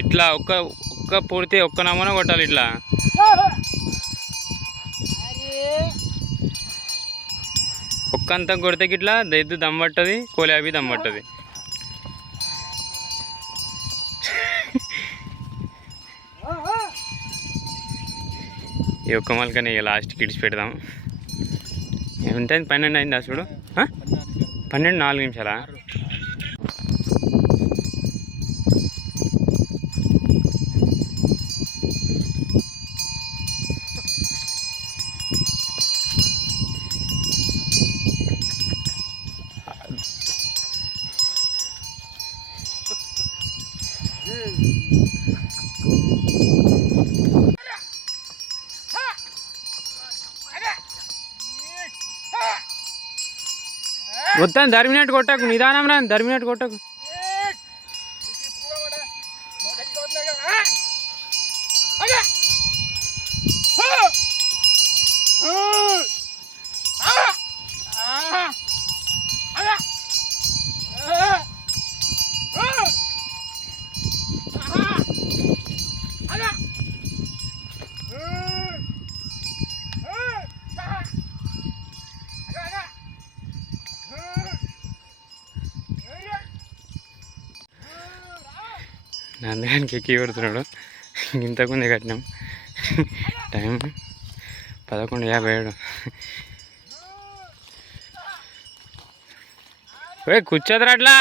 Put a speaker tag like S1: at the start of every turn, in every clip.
S1: ఇట్లా ఒక్క ఒక్క పూర్తి ఒక్క నమూనా కొట్టాలి ఇట్లా. ఒక్క అంతా కొడితే ఇట్లా దెద్దు దమ్ పట్టది కోలాబీ దమ్ పట్టది. ఈ ఒక్క మలకని ఇక లాస్ట్కి ఇడిచి పెడదాం. ఉంటుంది పన్నెండు అయింది చూడు? పన్నెండు నాలుగు నిమిషాలా? మొత్తం ధర్మినట్టు కొట్టకు నిదానం రా ధర్మినట్టు కొట్టకు. నందగానికి ఎక్కి కొడుతున్నాడు. ఇంతకుముందే కట్టినాం. టైం పదకొండు యాభై ఏడు. కూర్చోదురా అట్లా.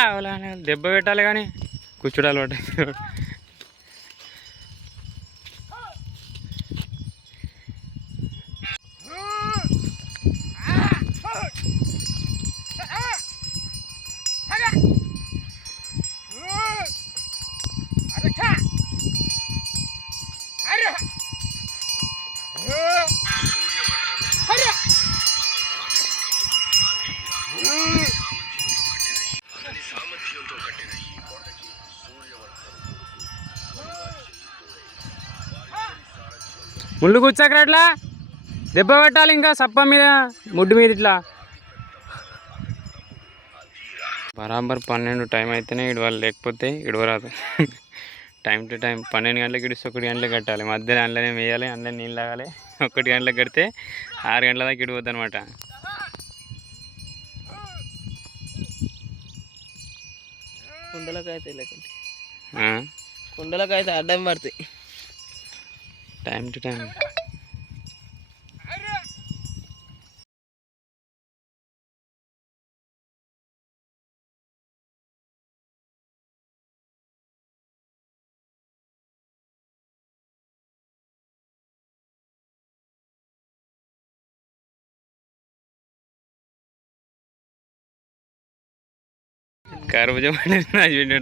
S1: దెబ్బ పెట్టాలి కానీ కూర్చోడాలి పట్టాలి ముళ్ళు కూర్చాకరా అట్లా. దెబ్బ పెట్టాలి ఇంకా సప్ప మీద ముడ్డు మీద ఇట్లా. బరాబర్ పన్నెండు టైం అయితేనే ఇడవాలి లేకపోతే ఇడవరాదు. టైం టు టైం పన్నెండు గంటలకు ఇడిస్తే ఒకటి గంటలకు కట్టాలి. మధ్యలో అందులోనే వేయాలి అందులో నీళ్ళు తాగాలి. ఒకటి గంటలకు కడితే ఆరు గంటల దాకా ఇడిపోద్ది అనమాట
S2: కుండలకైతే కుండలకైతే అడ్డం పడతాయి.
S1: టైం టు టైం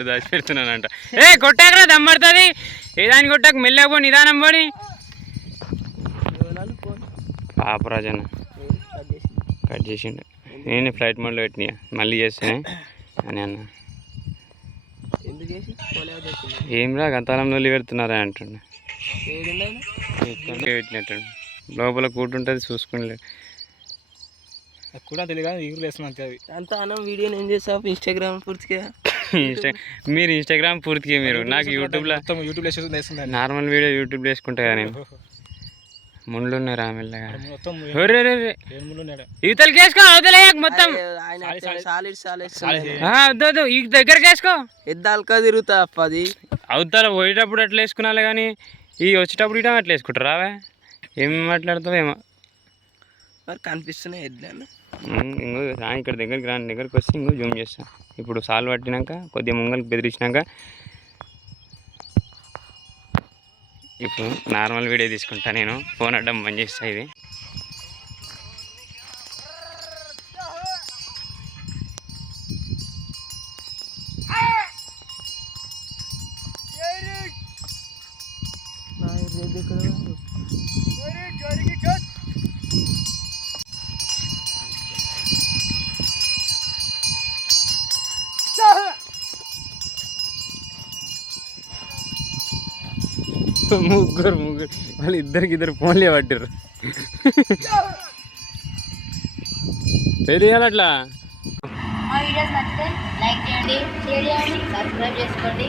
S1: దాచి పెడుతున్నానంట ఏ కొట్టాకరా దమ్మడుతుంది ఏ దాన్ని కొట్టాక మెల్లగా పో నిదానం పోని పాపరాజన్న
S2: కట్ చేసి
S1: కట్ చేసిండు. నేను ఫ్లైట్ మోడ్లో పెట్టినా. మళ్ళీ చేస్తానే అని అన్న.
S2: ఎందుకు చేసి? పోలే తెచ్చింది
S1: ఏం రా గంతాలం నొల్లి పెడుతున్నారా అంటుండే. పెట్టినట్టు లోపల కూటుంటుంది చూసుకుని
S3: కూడా తెలియదు ఈగురు అది
S2: అంత అన్నం వీడియో నేను చేసావు? ఇన్స్టాగ్రామ్ పూర్తిగా?
S1: ఇన్స్టా మీరు ఇన్స్టాగ్రామ్ పూర్తిగా మీరు. నాకు యూట్యూబ్లో
S3: మొత్తం యూట్యూబ్ వేసేసి వేస్తుంది
S1: నార్మల్ వీడియో యూట్యూబ్లో వేసుకుంటా నేను. ముండ్లు ఉన్నారు ఇవతలకి వేసుకో అవతలే మొత్తం. వద్దు ఈ దగ్గరికి వేసుకో
S2: ఎద్దాలకా తిరుగుతా అది.
S1: అవతల పోయేటప్పుడు అట్లా వేసుకున్నాలే కానీ ఈ వచ్చేటప్పుడు ఇటా అట్లా వేసుకుంటారు రావే ఏం మాట్లాడుతావు ఏమో.
S2: మరి కనిపిస్తున్నాయి
S1: ఉమ్, ఇంకో రా ఇక్కడ దగ్గరికి రాని దగ్గరికి వస్తే ఇంకో జూమ్ చేస్తా. ఇప్పుడు సాల్ పట్టినాక కొద్దిగా ముంగల్కి బెదిరించినాక ఇప్పుడు నార్మల్ వీడియో తీసుకుంటా నేను. ఫోన్ అడ్డం బంద్ చేస్తా ఇది. ముగ్గురు ముగ్గురు. వాళ్ళు ఇద్దరికి ఇద్దరు ఫోన్లే పట్టారు తెలియాలి అట్లా?
S4: మా వీడియోస్ నచ్చితే లైక్ చేయండి షేర్ చేయండి సబ్స్క్రైబ్ చేసుకోండి.